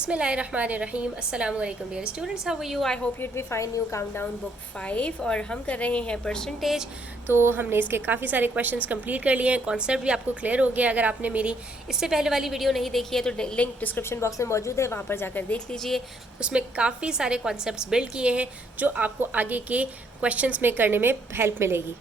बिस्मिल्लाहिर्रहमानिर्रहीम अस्सलाम वालेकुम dear students, how are you? I hope you'd be fine. New countdown book 5 और हम कर रहे हैं परसेंटेज। तो हमने इसके काफ़ी सारे क्वेश्चंस कंप्लीट कर लिए हैं, कॉन्सेप्ट भी आपको क्लियर हो गया। अगर आपने मेरी इससे पहले वाली वीडियो नहीं देखी है तो लिंक डिस्क्रिप्शन बॉक्स में मौजूद है, वहाँ पर जाकर देख लीजिए। उसमें काफ़ी सारे कॉन्सेप्ट्स बिल्ड किए हैं जो आपको आगे के क्वेश्चंस में करने में हेल्प मिलेगी।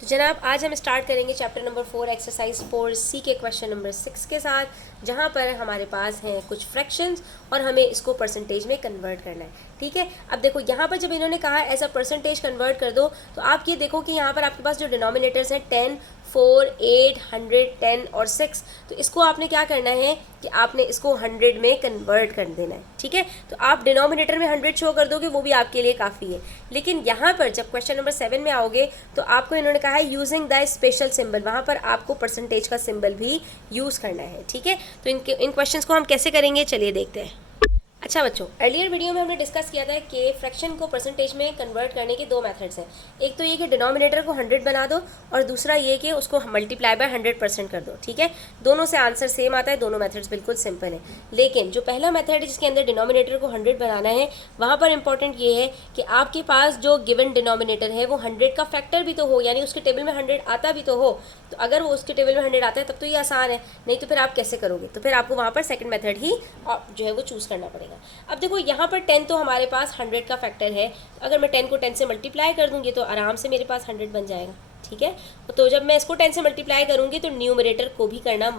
तो जनाब, आज हम स्टार्ट करेंगे चैप्टर नंबर 4 एक्सरसाइज 4C के क्वेश्चन नंबर 6 के साथ, जहाँ पर हमारे पास हैं कुछ फ्रैक्शंस और हमें इसको परसेंटेज में कन्वर्ट करना है। ठीक है, अब देखो यहाँ पर जब इन्होंने कहा एज अ परसेंटेज कन्वर्ट कर दो, तो आप ये देखो कि यहाँ पर आपके पास जो डिनोमिनेटर्स हैं 10, 4, 8, 100, 10 और 6, तो इसको आपने क्या करना है कि आपने इसको 100 में कन्वर्ट कर देना है। ठीक है, तो आप डिनोमिनेटर में 100 शो कर दोगे, वो भी आपके लिए काफ़ी है। लेकिन यहाँ पर जब क्वेश्चन नंबर 7 में आओगे तो आपको इन्होंने कहा है यूजिंग द स्पेशल सिंबल, वहाँ पर आपको परसेंटेज का सिंबल भी यूज़ करना है। ठीक है, तो इन क्वेश्चंस को हम कैसे करेंगे, चलिए देखते हैं। अच्छा बच्चों, अर्लियर वीडियो में हमने डिस्कस किया था कि फ्रैक्शन को परसेंटेज में कन्वर्ट करने के दो मेथड्स हैं। एक तो ये कि डिनोमिनेटर को 100 बना दो, और दूसरा ये कि उसको मल्टीप्लाई बाय 100% कर दो। ठीक है, दोनों से आंसर सेम आता है, दोनों मेथड्स बिल्कुल सिंपल है। लेकिन जो पहला मेथड है जिसके अंदर डिनोमिनेटर को 100 बनाना है, वहाँ पर इंपॉर्टेंट ये है कि आपके पास जो गिवन डिनोमिनेटर है वो 100 का फैक्टर भी तो हो, यानी उसके टेबल में 100 आता भी तो हो। तो अगर वो उसके टेबल में 100 आता है तब तो ये आसान है, नहीं तो फिर आप कैसे करोगे? तो फिर आपको वहाँ पर सेकंड मेथड ही जो है वो चूज़ करना पड़ेगा। अब देखो यहाँ पर 10 तो हमारे पास 100 का फैक्टर है, तो अगर मैं 10 को 10 से मल्टीप्लाई कर दूंगी तो आराम से मेरे पास 100 बन जाएगा। ठीक है, तो जब मैं इसको 10 से मल्टीप्लाई करूंगी तो न्यूमरेटर को भी करना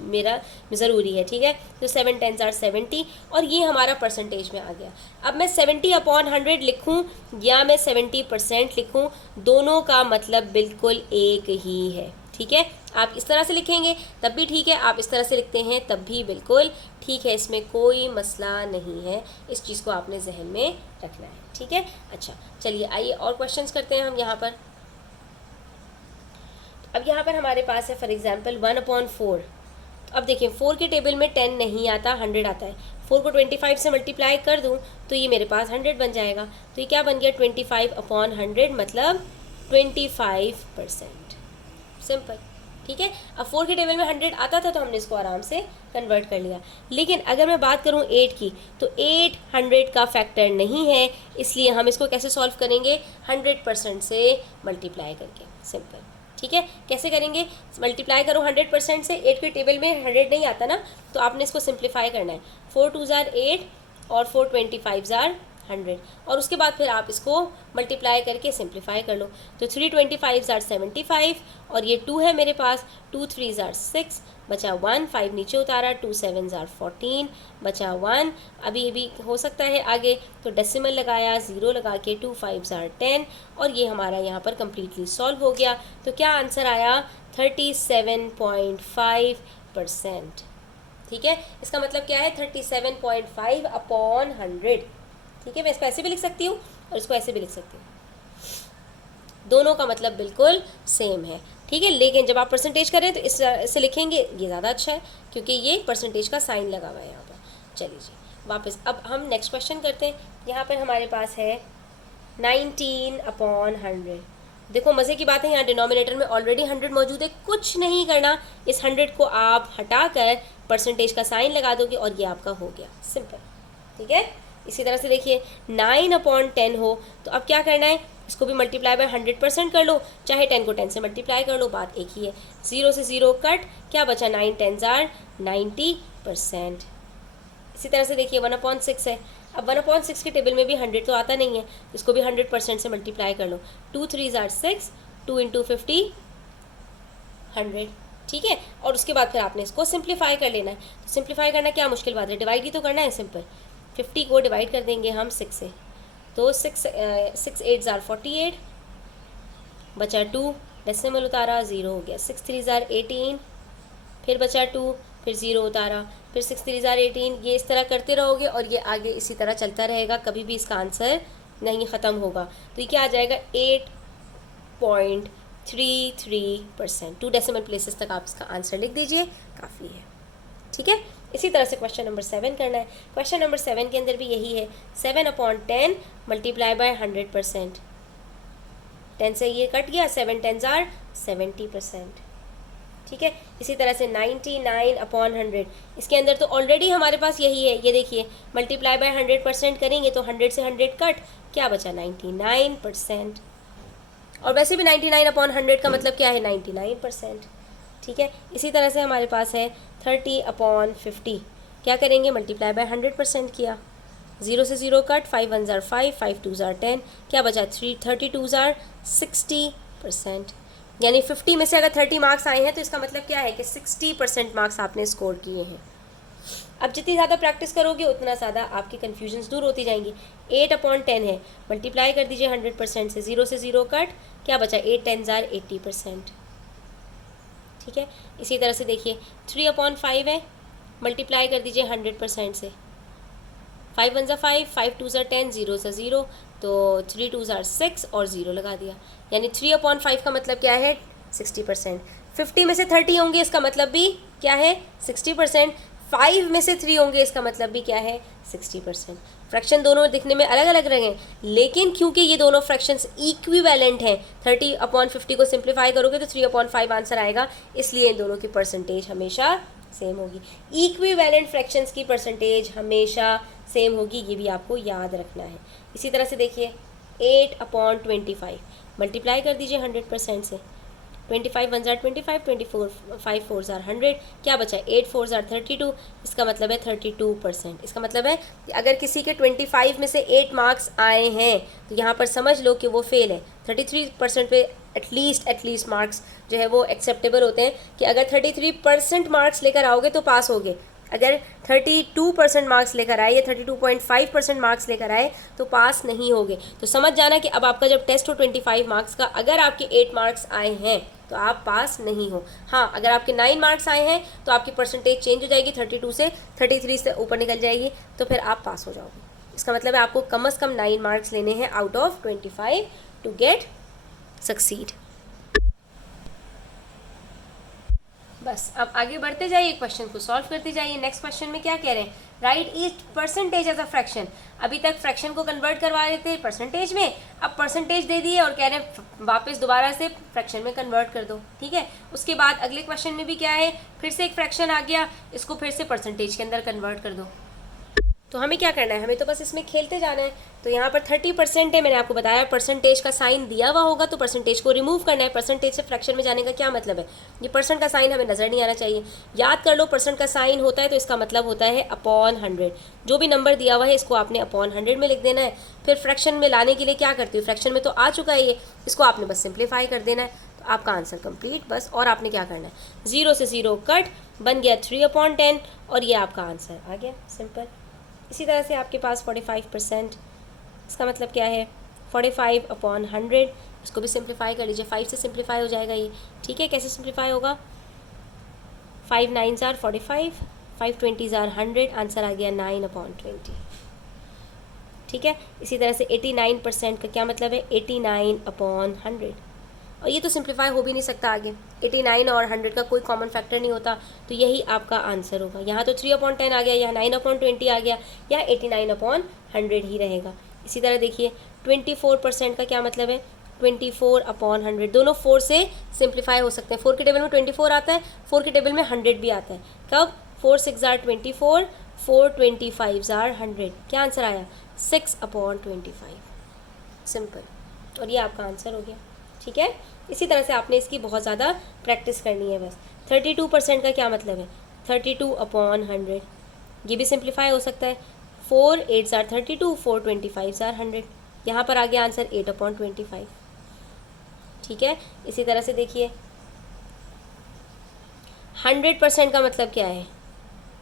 मेरा ज़रूरी है। ठीक है, तो 7 10s are 70, और ये हमारा परसेंटेज में आ गया। अब मैं 70/100 लिखूं या मैं 70% लिखूं, दोनों का मतलब बिल्कुल एक ही है। ठीक है, आप इस तरह से लिखेंगे तब भी ठीक है, आप इस तरह से लिखते हैं तब भी बिल्कुल ठीक है, इसमें कोई मसला नहीं है। इस चीज़ को आपने जहन में रखना है। ठीक है, अच्छा चलिए आइए और क्वेश्चंस करते हैं हम यहाँ पर। अब यहाँ पर हमारे पास है फॉर एग्जांपल 1/4। अब देखिए 4 के टेबल में 10 नहीं आता, 100 आता है। 4 को 25 से मल्टीप्लाई कर दूँ तो ये मेरे पास 100 बन जाएगा। तो ये क्या बन गया? 25/100 मतलब 25%। सिंपल। ठीक है, अब 4 के टेबल में 100 आता था तो हमने इसको आराम से कन्वर्ट कर लिया। लेकिन अगर मैं बात करूं 8 की, तो 8 100 का फैक्टर नहीं है, इसलिए हम इसको कैसे सॉल्व करेंगे? 100% से मल्टीप्लाई करके। सिंपल। ठीक है, कैसे करेंगे? मल्टीप्लाई करो 100% से, 8 के टेबल में 100 नहीं आता ना, तो आपने इसको सिंप्लीफाई करना है। 4 2s are 8 और 4 25s are 100, और उसके बाद फिर आप इसको मल्टीप्लाई करके सिंप्लीफाई कर लो। तो 3 25s are 75, और ये 2 है मेरे पास, 2 3s are 6, बचा 1, 5 नीचे उतारा, 2 7s are 14, बचा 1। अभी हो सकता है आगे, तो डेसिमल लगाया, 0 लगा के 2 5s are 10, और ये हमारा यहाँ पर कम्प्लीटली सॉल्व हो गया। तो क्या आंसर आया? 37.5%। ठीक है, इसका मतलब क्या है? 37.5/100। ठीक है, मैं इसको ऐसे भी लिख सकती हूँ और इसको ऐसे भी लिख सकती हूँ, दोनों का मतलब बिल्कुल सेम है। ठीक है, लेकिन जब आप परसेंटेज करें तो इससे लिखेंगे, ये ज़्यादा अच्छा है क्योंकि ये परसेंटेज का साइन लगा हुआ है यहाँ पर। चलिए जी वापस, अब हम नेक्स्ट क्वेश्चन करते हैं। यहाँ पर हमारे पास है 19/100। देखो मज़े की बात है, यहाँ डिनोमिनेटर में ऑलरेडी 100 मौजूद है, कुछ नहीं करना, इस 100 को आप हटाकर परसेंटेज का साइन लगा दोगे और ये आपका हो गया। सिंपल। ठीक है, इसी तरह से देखिए 9/10 हो, तो अब क्या करना है? इसको भी मल्टीप्लाई बाय 100% कर लो, चाहे 10 को 10 से मल्टीप्लाई कर लो, बात एक ही है। 0 से 0 कट, क्या बचा? 9 10s are 90%। इसी तरह से देखिए 1/6 है। अब 1/6 के टेबल में भी 100 तो आता नहीं है, इसको भी 100% से मल्टीप्लाई कर लो। 2 3s are 6, 2 × 50 100। ठीक है, और उसके बाद फिर आपने इसको सिंप्लीफाई कर लेना है। तो सिंप्लीफाई करना क्या मुश्किल बात है, डिवाइड ही तो करना है। सिंपल। 50 को डिवाइड कर देंगे हम 6 से, तो 6 8s are 48, बचा 2, डेसिमल उतारा, 0 हो गया। 6 3s are 18, फिर बचा 2, फिर 0 उतारा, फिर 6 3s are 18। ये इस तरह करते रहोगे और ये आगे इसी तरह चलता रहेगा, कभी भी इसका आंसर नहीं ख़त्म होगा। तो ये क्या आ जाएगा? 8.33%। 2 डेसिमल प्लेसेस तक आप इसका आंसर लिख दीजिए, काफ़ी है। ठीक है, इसी तरह से क्वेश्चन नंबर 7 करना है। क्वेश्चन नंबर 7 के अंदर भी यही है, 7/10 मल्टीप्लाई बाय 100%। 10 से ये कट गया, 7 10s are 70%। ठीक है। इसी तरह से 99/100, इसके अंदर तो ऑलरेडी हमारे पास यही है, ये देखिए मल्टीप्लाई बाय 100% करेंगे तो 100 से 100 कट, क्या बचा 99%। और वैसे भी 99/100 का मतलब क्या है 99%, ठीक है। इसी तरह से हमारे पास है 30/50, क्या करेंगे मल्टीप्लाई बाय 100% किया, 0 से 0 कट, 5 1 ज़ार 5, 5 2 ज़ार 10, क्या बचा 32 ज़ार 60%। यानी 50 में से अगर 30 मार्क्स आए हैं तो इसका मतलब क्या है कि 60% मार्क्स आपने स्कोर किए हैं। अब जितनी ज़्यादा प्रैक्टिस करोगे उतना ज़्यादा आपकी कन्फ्यूजन्स दूर होती जाएंगी। 8/10 है, मल्टीप्लाई कर दीजिए 100% से, 0 से 0 कट, क्या बचा 8 10 ज़ार 80%, ठीक है। इसी तरह से देखिए 3/5 है, मल्टीप्लाई कर दीजिए 100% से, 5 1 ज़ार 5, 5 2 ज़ार 10, 0 से 0, तो 3 2 ज़ार 6 और 0 लगा दिया। यानी 3/5 का मतलब क्या है 60%। 50 में से 30 होंगे इसका मतलब भी क्या है 60%। 5 में से 3 होंगे इसका मतलब भी क्या है 60%। फ्रैक्शन दोनों दिखने में अलग अलग रहे, लेकिन क्योंकि ये दोनों फ्रैक्शंस इक्विवेलेंट हैं, 30/50 को सिंप्लीफाई करोगे तो 3/5 आंसर आएगा, इसलिए इन दोनों की परसेंटेज हमेशा सेम होगी। इक्विवेलेंट फ्रैक्शंस की परसेंटेज हमेशा सेम होगी, ये भी आपको याद रखना है। इसी तरह से देखिए 8/25, मल्टीप्लाई कर दीजिए 100% से, 25 1 ज़ार 25, 24 5 4 ज़ार 100, क्या बचा 8 4 ज़ार 32, इसका मतलब है 32%। इसका मतलब है कि अगर किसी के 25 में से 8 मार्क्स आए हैं तो यहाँ पर समझ लो कि वो फेल है। 33% पे एटलीस्ट मार्क्स जो है वो एक्सेप्टेबल होते हैं, कि अगर 33% मार्क्स लेकर आओगे तो पास होगे, अगर 32% मार्क्स लेकर आए या 32.5% मार्क्स लेकर आए तो पास नहीं होगे। तो समझ जाना कि अब आपका जब टेस्ट हो 25 मार्क्स का, अगर आपके 8 मार्क्स आए हैं तो आप पास नहीं हो। हाँ, अगर आपके 9 मार्क्स आए हैं तो आपकी परसेंटेज चेंज हो जाएगी, 32 से 33 से ऊपर निकल जाएगी, तो फिर आप पास हो जाओगे। इसका मतलब है आपको कम से कम 9 मार्क्स लेने हैं out of 25 to get succeed. बस अब आगे बढ़ते जाइए, क्वेश्चन को सॉल्व करते जाइए। नेक्स्ट क्वेश्चन में क्या कह रहे हैं, write each percentage as a fraction. अभी तक फ्रैक्शन को कन्वर्ट करवा रहे थे परसेंटेज में, अब परसेंटेज दे दिए और कह रहे हैं वापस दोबारा से फ्रैक्शन में कन्वर्ट कर दो, ठीक है। उसके बाद अगले क्वेश्चन में भी क्या है, फिर से एक फ्रैक्शन आ गया, इसको फिर से परसेंटेज के अंदर कन्वर्ट कर दो। तो हमें क्या करना है, हमें तो बस इसमें खेलते जाना है। तो यहाँ पर 30% है, मैंने आपको बताया परसेंटेज का साइन दिया हुआ होगा तो परसेंटेज को रिमूव करना है। परसेंटेज से फ्रैक्शन में जाने का क्या मतलब है, ये परसेंट का साइन हमें नज़र नहीं आना चाहिए। याद कर लो, परसेंट का साइन होता है तो इसका मतलब होता है अपॉन 100। जो भी नंबर दिया हुआ है इसको आपने अपॉन 100 में लिख देना है। फिर फ्रैक्शन में लाने के लिए क्या करती हूँ, फ्रैक्शन में तो आ चुका है ये, इसको आपने बस सिंप्लीफाई कर देना है, तो आपका आंसर कंप्लीट। बस और आपने क्या करना है, 0 से 0 कट, बन गया 3/10 और ये आपका आंसर आ गया, सिंपल। इसी तरह से आपके पास 45%, इसका मतलब क्या है 45/100, इसको भी सिंप्लीफाई कर लीजिए, 5 से सिंप्लीफाई हो जाएगा ये, ठीक है। कैसे सिंप्लीफाई होगा, 5 9 ज़ार 45, 5 20 ज़ार 100, आंसर आ गया 9/20, ठीक है। इसी तरह से 89% का क्या मतलब है 89/100, और ये तो सिंप्लीफाई हो भी नहीं सकता आगे, 89 और 100 का कोई कॉमन फैक्टर नहीं होता, तो यही आपका आंसर होगा। यहाँ तो 3/10 आ गया, यहाँ 9/20 आ गया, या 89/100 ही रहेगा। इसी तरह देखिए 24% का क्या मतलब है 24/100, दोनों 4 से सिंप्लीफाई हो सकते हैं। 4 के टेबल में 24 आता है, 4 के टेबल में 100 भी आता है। कब, 4 6 ज़ार 24, 4 25 ज़ार 100, क्या आंसर आया 6/25, सिंपल। और ये आपका आंसर हो गया, ठीक है। इसी तरह से आपने इसकी बहुत ज़्यादा प्रैक्टिस करनी है बस। 32% का क्या मतलब है 32/100, ये भी सिंप्लीफाई हो सकता है, 4 8 ज़ार 32, 4 25 ज़ार 100, यहाँ पर आ गया आंसर 8/25, ठीक है। इसी तरह से देखिए 100% का मतलब क्या है,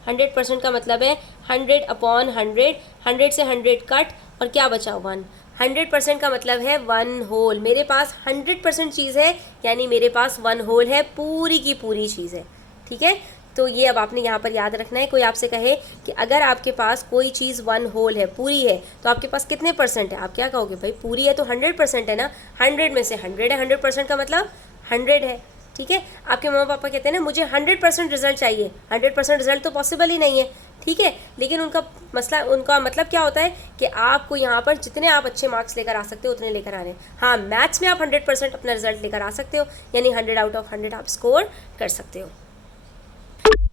100% का मतलब है 100/100, 100 से 100 कट और क्या बचा 1। 100% का मतलब है 1 होल, मेरे पास 100% चीज़ है, यानी मेरे पास 1 होल है, पूरी की पूरी चीज़ है, ठीक है। तो ये अब आपने यहाँ पर याद रखना है। कोई आपसे कहे कि अगर आपके पास कोई चीज़ 1 होल है, पूरी है, तो आपके पास कितने परसेंट है, आप क्या कहोगे, भाई पूरी है तो 100% है ना, 100 में से 100 है, 100% का मतलब 100 है, ठीक है। आपके मम्मा पापा कहते हैं ना मुझे 100% रिजल्ट चाहिए, 100% रिजल्ट तो पॉसिबल ही नहीं है, ठीक है। लेकिन उनका मतलब क्या होता है कि आपको यहाँ पर जितने आप अच्छे मार्क्स लेकर आ सकते हो उतने लेकर आने। हाँ, मैथ्स में आप 100% अपना रिजल्ट लेकर आ सकते हो, यानी 100 आउट ऑफ 100 आप स्कोर कर सकते हो।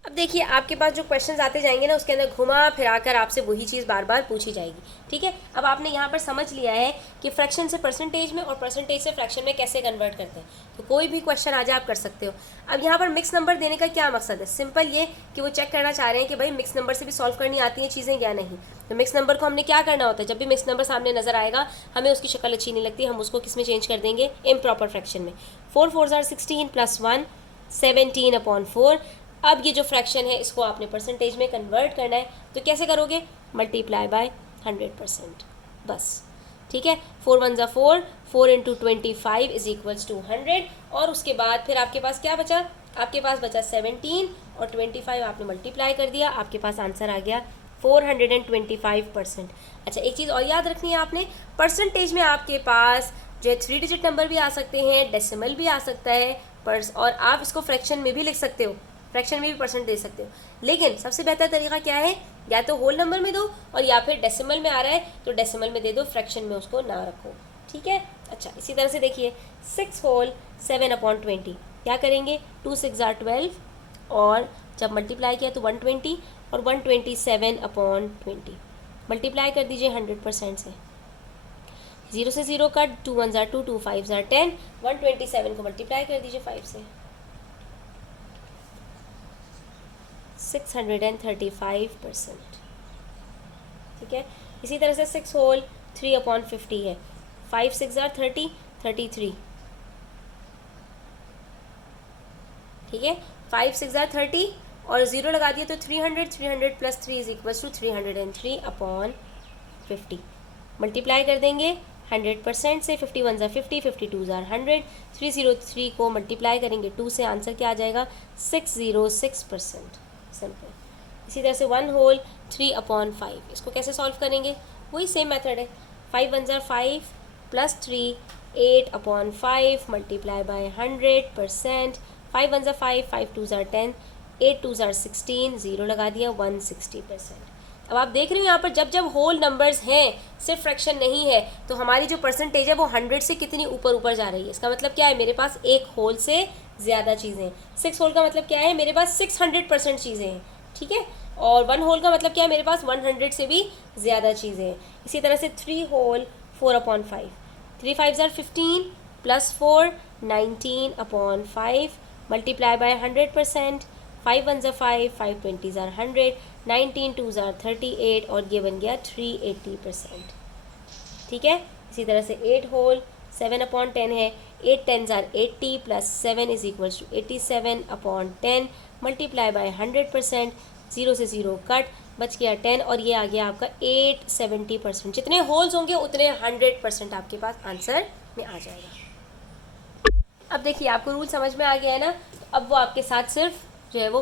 अब देखिए आपके पास जो क्वेश्चंस आते जाएंगे ना, उसके अंदर घुमा फिरा कर आपसे वही चीज़ बार बार पूछी जाएगी। ठीक है, अब आपने यहाँ पर समझ लिया है कि फ्रैक्शन से परसेंटेज में और परसेंटेज से फ्रैक्शन में कैसे कन्वर्ट करते हैं, तो कोई भी क्वेश्चन आ जाए आप कर सकते हो। अब यहाँ पर मिक्स नंबर देने का क्या मकसद है? सिंपल ये कि वो चेक करना चाह रहे हैं कि भाई मिक्स नंबर से भी सॉल्व करनी आती हैं चीज़ें या नहीं। तो मिक्स नंबर को हमने क्या करना होता है, जब भी मिक्स नंबर सामने नजर आएगा हमें उसकी शक्ल अच्छी नहीं लगती, हम उसको किस में चेंज कर देंगे? इम्प्रॉपर फ्रैक्शन में। 4 4 आर 16 प्लस 1 17/4। अब ये जो फ्रैक्शन है इसको आपने परसेंटेज में कन्वर्ट करना है, तो कैसे करोगे? मल्टीप्लाई बाय 100%, बस। ठीक है, 4 1 ज़ा 4, 4 × 25 इज इक्वल्स टू 100। और उसके बाद फिर आपके पास क्या बचा? आपके पास बचा 17 और 25 आपने मल्टीप्लाई कर दिया, आपके पास आंसर आ गया 425%। अच्छा, एक चीज़ और याद रखनी है आपने, परसेंटेज में आपके पास जो है 3 डिजिट नंबर भी आ सकते हैं, डेसिमल भी आ सकता है, और आप इसको फ्रैक्शन में भी लिख सकते हो, फ्रैक्शन में भी परसेंट दे सकते हो। लेकिन सबसे बेहतर तरीका क्या है? या तो होल नंबर में दो, और या फिर डेसिमल में आ रहा है तो डेसिमल में दे दो, फ्रैक्शन में उसको ना रखो। ठीक है। अच्छा, इसी तरह से देखिए 6 होल 7/20 क्या करेंगे? 2 6 ज़ा 12, और जब मल्टीप्लाई किया तो 120 और 127/20 मल्टीप्लाई कर दीजिए 100% से। 0 से 0 कट, 2 1 ज़ा 2, 2 5 ज़ा 10, 127 को मल्टीप्लाई कर दीजिए 5 से, 635%। ठीक है। इसी तरह से 6 होल 3/50 है, 5 6 ज़ा 30, 33। ठीक है, 5 6 ज़ा 30 और 0 लगा दिया तो 300, 300 plus 3 is equal to 303/50। Multiply कर देंगे 100% से, 51 ज़ा 50, 52 ज़ा 100, 303 को मल्टीप्लाई करेंगे 2 से, आंसर क्या आ जाएगा? 606%। सिंपल। इसी तरह से 1 होल 3/5, इसको कैसे सॉल्व करेंगे? वही सेम मेथड है, 5 1 ज़ा 5 प्लस 3 8/5 मल्टीप्लाई बाय 100%, 5 1 ज़ा 5, 5 2 ज़ा 10, 8 2 ज़ा 16, 0 लगा दिया, 160%। अब आप देख रहे हो यहाँ पर जब जब होल नंबर्स हैं, सिर्फ फ्रैक्शन नहीं है, तो हमारी जो परसेंटेज है वो 100 से कितनी ऊपर ऊपर जा रही है। इसका मतलब क्या है? मेरे पास एक होल से ज़्यादा चीज़ें हैं। 6 होल का मतलब क्या है? मेरे पास 600% चीज़ें हैं। ठीक है, और 1 होल का मतलब क्या है? मेरे पास 100 से भी ज़्यादा चीज़ें हैं। इसी तरह से 3 होल 4/5, 3 5 ज़ा 15 प्लस 4 19/5 मल्टीप्लाई बाय 100%, 5 1 ज़ा 5, 5 20 ज़ा 100, 19 2 ज़ा 38 और ये बन गया 380%। ठीक है। इसी तरह से 8 होल 7/10 है, 8 10 ज़ा 80 plus 7 is equals to 87/10 multiply by 100%, 0 से 0 कट, बच गया 10 और ये आ गया आपका 870%। जितने होल्स होंगे उतने 100% आपके पास आंसर में आ जाएगा। अब देखिए आपको रूल समझ में आ गया है ना, तो अब वो आपके साथ सिर्फ जो है वो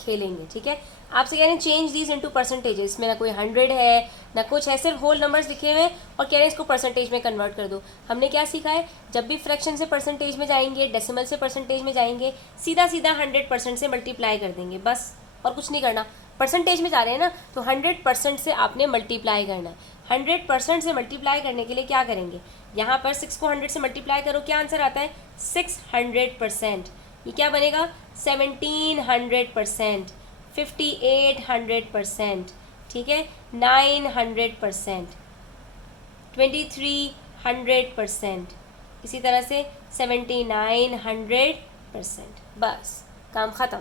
खेलेंगे। ठीक है, आपसे कह रहे हैं चेंज दीज इनटू परसेंटेजेस, में ना कोई 100 है ना कुछ है, सिर्फ होल नंबर्स लिखे हुए हैं और कह रहे हैं इसको परसेंटेज में कन्वर्ट कर दो। हमने क्या सीखा है? जब भी फ्रैक्शन से परसेंटेज में जाएंगे, डेसिमल से परसेंटेज में जाएंगे, सीधा सीधा 100% से मल्टीप्लाई कर देंगे, बस, और कुछ नहीं करना। परसेंटेज में जा रहे हैं ना, तो 100% से आपने मल्टीप्लाई करना है। 100% से मल्टीप्लाई करने के लिए क्या करेंगे? यहाँ पर 6 को 100 से मल्टीप्लाई करो, क्या आंसर आता है? 600%। ये क्या बनेगा? 1700%, 5800%, ठीक है, 900%, 2300%, इसी तरह से 7900%। बस काम ख़त्म।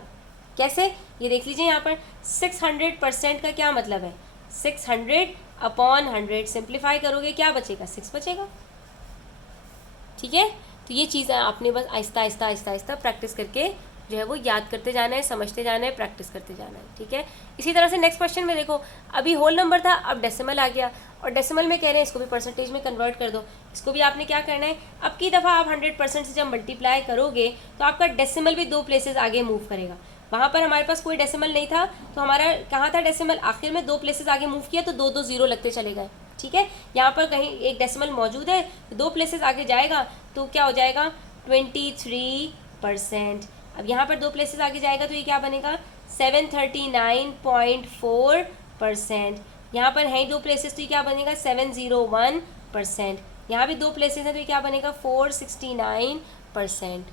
कैसे? ये देख लीजिए यहाँ पर 600% का क्या मतलब है? 600/100 सिंप्लीफाई करोगे क्या बचेगा? 6 बचेगा। ठीक है, तो ये चीज़ आपने बस आहिस्ता आहिस्ता आहिस्ता आहिस्ता प्रैक्टिस करके जो है वो याद करते जाना है, समझते जाना है, प्रैक्टिस करते जाना है। ठीक है, इसी तरह से नेक्स्ट क्वेश्चन में देखो, अभी होल नंबर था, अब डेसिमल आ गया और डेसिमल में कह रहे हैं इसको भी परसेंटेज में कन्वर्ट कर दो। इसको भी आपने क्या करना है? अब की दफ़ा आप 100% से जब मल्टीप्लाई करोगे तो आपका डेसिमल भी 2 प्लेसेस आगे मूव करेगा। वहाँ पर हमारे पास कोई डेसिमल नहीं था, तो हमारा कहाँ था डेसिमल? आखिर में 2 प्लेसेस आगे मूव किया तो 2 2 0 लगते चले गए। ठीक है, यहाँ पर कहीं एक डेसिमल मौजूद है, 2 प्लेसेस आगे जाएगा तो क्या हो जाएगा? 23%। अब यहाँ पर 2 प्लेसेस आगे जाएगा तो ये क्या बनेगा? 739.4%। यहाँ पर है 2 प्लेसेस तो ये क्या बनेगा 701%। यहाँ भी 2 प्लेसेस हैं तो ये क्या बनेगा 469%।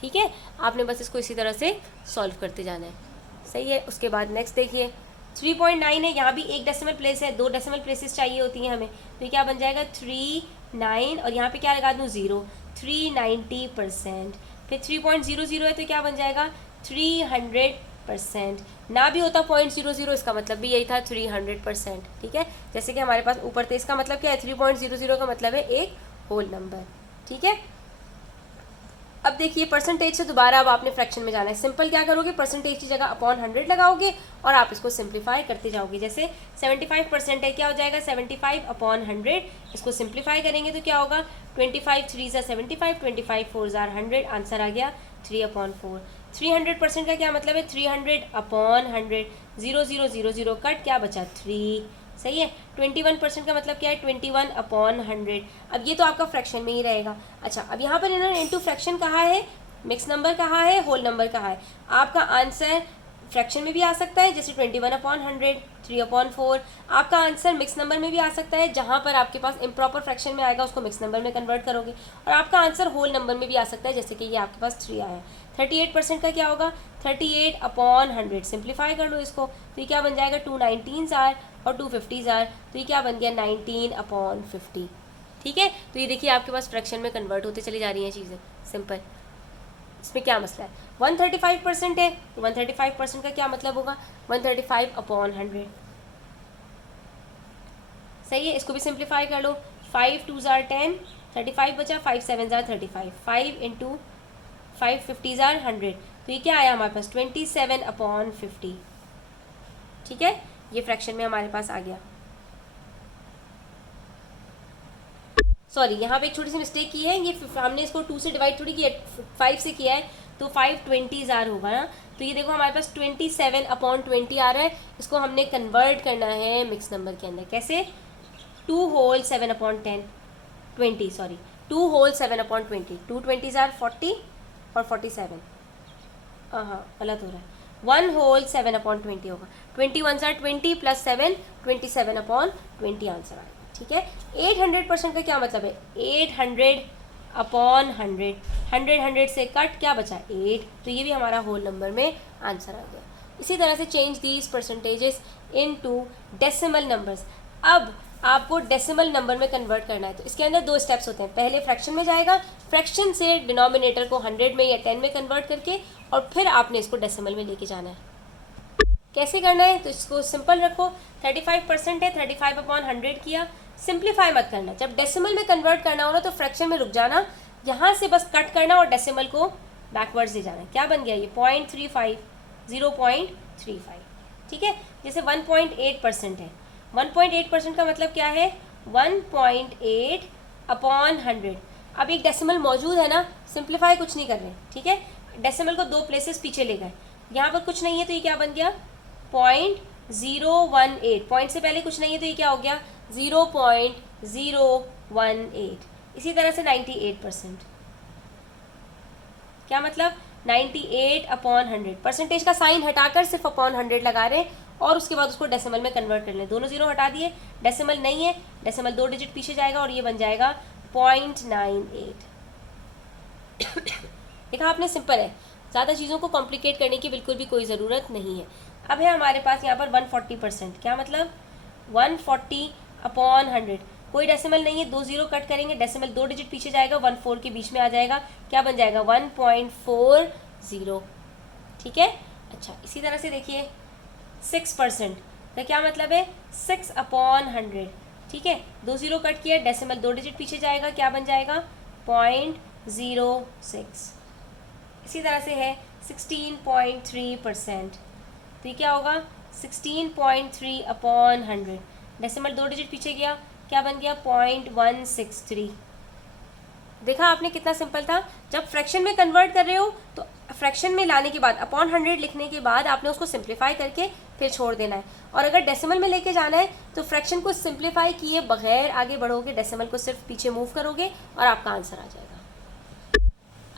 ठीक है, आपने बस इसको इसी तरह से सॉल्व करते जाना है। सही है। उसके बाद नेक्स्ट देखिए 3.9 है, यहाँ भी एक डेसिमल प्लेस है, 2 डेसिमल प्लेसेस चाहिए होती हैं हमें, तो ये क्या बन जाएगा 39 और यहाँ पे क्या लगा दूँ 0, 390%। फिर 3.00 है तो क्या बन जाएगा 300%। ना भी होता 0.00, इसका मतलब भी यही था 300%। ठीक है, जैसे कि हमारे पास ऊपर थे, इसका मतलब क्या है 3.00 का मतलब है एक होल नंबर। ठीक है, अब देखिए परसेंटेज से दोबारा अब आपने फ्रैक्शन में जाना है। सिंपल क्या करोगे, परसेंटेज की जगह अपॉन 100 लगाओगे और आप इसको सिंप्लीफाई करते जाओगे। जैसे 75% है, क्या हो जाएगा 75/100। इसको सिंप्लीफाई करेंगे तो क्या होगा 25 3 ज़ा 75, 25 4 ज़ा 100, आंसर आ गया 3/4। 300% का क्या मतलब है 300/100, 0 0 0 0 कट, क्या बचा 3। सही है। 21% का मतलब क्या है 21/100। अब ये तो आपका फ्रैक्शन में ही रहेगा। अच्छा, अब यहाँ पर इन्होंने इनटू फ्रैक्शन कहा है, मिक्स नंबर कहा है, होल नंबर कहा है। आपका आंसर फ्रैक्शन में भी आ सकता है, जैसे 21/100, 3/4। आपका आंसर मिक्स नंबर में भी आ सकता है, जहाँ पर आपके पास इम्प्रॉपर फ्रैक्शन में आएगा उसको मिक्स नंबर में कन्वर्ट करोगे। और आपका आंसर होल नंबर में भी आ सकता है, जैसे कि ये आपके पास 3 आया है। 38% का क्या होगा 38/100। सिंप्लीफाई कर लो इसको तो ये क्या बन जाएगा 2 19s आर और 2 50s आर, तो ये क्या बन गया 19/50। ठीक है, तो ये देखिए आपके पास फ्रैक्शन में कन्वर्ट होते चली जा रही हैं चीज़ें। सिंपल, इसमें क्या मसला है। 135% है, 135% का क्या मतलब होगा 135/100। सही है, इसको भी सिंप्लीफाई कर लो। 5 2s आर 10, 35 बचा, 5 7s आर 35, 5 × 5 50s आर 100, तो ये क्या आया हमारे पास 27/50। ठीक है, ये फ्रैक्शन में हमारे पास आ गया। सॉरी, यहाँ पे एक छोटी सी मिस्टेक की है, ये हमने इसको 2 से डिवाइड थोड़ी किया, 5 से किया है, तो 5 20s आर होगा ना। तो ये देखो हमारे पास 27/20 आ रहा है, इसको हमने कन्वर्ट करना है मिक्स नंबर के अंदर। कैसे 2 whole 7/10 20, sorry 2 whole 7/20, 2 20s are 40 और 47, हाँ गलत हो रहा है, 1 होल 7/20 होगा, 21s आर 20 + 7 27/20 आंसर आएगा। ठीक है, 800% का क्या मतलब है 800/100, 100 से कट, क्या बचा 8, तो ये भी हमारा होल नंबर में आंसर आ गया। इसी तरह से change these percentages into decimal numbers. अब आपको डेसिमल नंबर में कन्वर्ट करना है, तो इसके अंदर 2 स्टेप्स होते हैं। पहले फ्रैक्शन में जाएगा, फ्रैक्शन से डिनोमिनेटर को 100 में या 10 में कन्वर्ट करके, और फिर आपने इसको डेसिमल में लेके जाना है। कैसे करना है, तो इसको सिंपल रखो। 35% है, 35/100 किया, सिंप्लीफाई मत करना। जब डेसिमल में कन्वर्ट करना हो ना तो फ्रैक्शन में रुक जाना, यहाँ से बस कट करना और डेसिमल को बैकवर्ड्स ले जाना। क्या बन गया ये 0.35, 0.35। ठीक है, जैसे 1.8% है, 1.8% का मतलब क्या है 1.8/100। अब एक डेसिमल मौजूद है ना, सिंप्लीफाई कुछ नहीं कर रहे। ठीक है, डेसिमल को 2 प्लेसेस पीछे ले गए, यहाँ पर कुछ नहीं है तो ये क्या बन गया 0.018, पॉइंट से पहले कुछ नहीं है तो ये क्या हो गया 0.018। इसी तरह से 98%, क्या मतलब 98/100। परसेंटेज का साइन हटाकर सिर्फ /100 लगा रहे हैं और उसके बाद उसको डेसिमल में कन्वर्ट कर लें। दोनों 0 हटा दिए, डेसिमल नहीं है, डेसिमल 2 डिजिट पीछे जाएगा और ये बन जाएगा 0.98। देखा आपने, सिंपल है, ज़्यादा चीज़ों को कॉम्प्लिकेट करने की बिल्कुल भी कोई ज़रूरत नहीं है। अब है हमारे पास यहाँ पर 140%, क्या मतलब 140/100, कोई डेसिमल नहीं है, 2 0 कट करेंगे, डेसिमल 2 डिजिट पीछे जाएगा, 1 4 के बीच में आ जाएगा, क्या बन जाएगा 1.40। ठीक है, अच्छा इसी तरह से देखिए 6% का क्या मतलब है 6/100। ठीक है, 2 0 कट किया, डेसिमल 2 डिजिट पीछे जाएगा, क्या बन जाएगा 0.06। इसी तरह से है 16.3%, तो ये क्या होगा 16.3/100, डेसिमल 2 डिजिट पीछे गया, क्या बन गया 0.163। देखा आपने कितना सिंपल था। जब फ्रैक्शन में कन्वर्ट कर रहे हो तो फ्रैक्शन में लाने के बाद /100 लिखने के बाद आपने उसको सिंप्लीफाई करके फिर छोड़ देना है, और अगर डेसिमल में लेके जाना है तो फ्रैक्शन को सिंप्लीफाई किए बगैर आगे बढ़ोगे, डेसिमल को सिर्फ पीछे मूव करोगे और आपका आंसर आ जाएगा।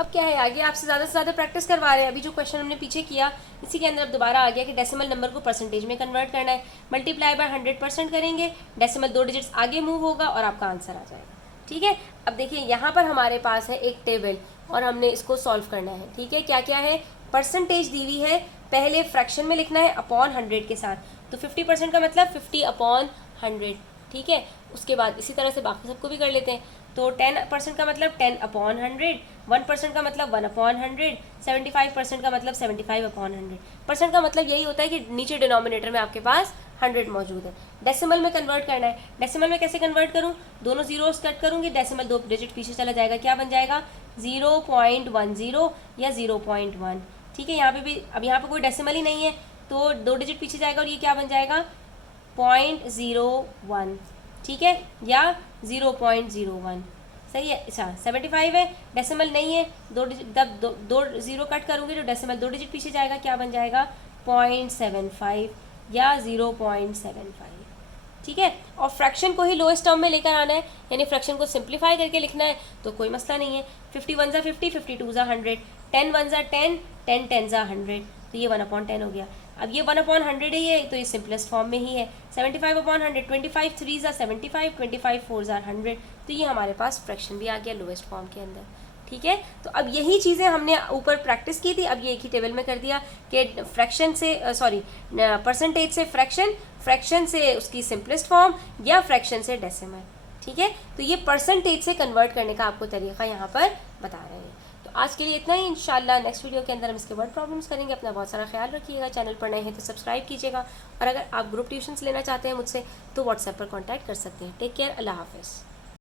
अब क्या है आगे आपसे ज़्यादा से ज़्यादा प्रैक्टिस करवा रहे हैं। अभी जो क्वेश्चन हमने पीछे किया इसी के अंदर अब दोबारा आ गया कि डेसिमल नंबर को परसेंटेज में कन्वर्ट करना है, मल्टीप्लाई बाय 100% करेंगे, डेसिमल 2 डिजिट्स आगे मूव होगा और आपका आंसर आ जाएगा। ठीक है, अब देखिए यहाँ पर हमारे पास है एक टेबल और हमने इसको सॉल्व करना है। ठीक है, क्या क्या है, परसेंटेज दी हुई है, पहले फ्रैक्शन में लिखना है अपॉन 100 के साथ, तो 50% का मतलब 50/100। ठीक है, उसके बाद इसी तरह से बाकी सबको भी कर लेते हैं। तो 10% का मतलब 10/100, 1% का मतलब 1/100, 75% का मतलब 75/100। परसेंट का मतलब यही होता है कि नीचे डिनोमिनेटर में आपके पास 100 मौजूद है। डेसिमल में कन्वर्ट करना है, डेसिमल में कैसे कन्वर्ट करूँ, दोनों जीरोस कट करूँगी, डेसिमल 2 डिजिट पीछे चला जाएगा, क्या बन जाएगा 0.10 या 0.1। ठीक है, यहाँ पे भी अब यहाँ पे कोई डेसिमल ही नहीं है तो 2 डिजिट पीछे जाएगा और ये क्या बन जाएगा 0.01। ठीक है, या 0.01। सही है, अच्छा 75 है, डेसिमल नहीं है, दो जीरो कट करूँगी तो डेसिमल 2 डिजिट पीछे जाएगा, क्या बन जाएगा 0.75 या 0.75। ठीक है, और फ्रैक्शन को ही लोएस्ट टर्म में लेकर आना है, यानी फ्रैक्शन को सिंप्लीफाई करके लिखना है, तो कोई मसला नहीं है। 51 ज़ा 50, 52 ज़ा 100, 10 1 ज़ा 10, 10 10 ज़ा 100, तो ये 1/10 हो गया। अब ये 1/100 ही है तो ये सिंपलेस्ट फॉर्म में ही है। 75/100, 25 3 ज़ा 75, 25 4 ज़ा 100, तो ये हमारे पास फ्रैक्शन भी आ गया लोएस्ट फॉर्म के अंदर। ठीक है, तो अब यही चीज़ें हमने ऊपर प्रैक्टिस की थी, अब ये एक ही टेबल में कर दिया कि फ्रैक्शन से परसेंटेज से फ्रैक्शन, फ्रैक्शन से उसकी सिंपलेस्ट फॉर्म या फ्रैक्शन से डेसिमल। ठीक है, तो ये परसेंटेज से कन्वर्ट करने का आपको तरीका यहाँ पर बता रहे हैं। तो आज के लिए इतना ही, इंशाल्लाह नेक्स्ट वीडियो के अंदर हम इसके वर्ड प्रॉब्लम्स करेंगे। अपना बहुत सारा ख्याल रखिएगा, चैनल पर नए हैं तो सब्सक्राइब कीजिएगा, और अगर आप ग्रुप ट्यूशन्स लेना चाहते हैं मुझसे तो व्हाट्सएप पर कॉन्टैक्ट कर सकते हैं। टेक केयर, अल्लाह हाफिज़।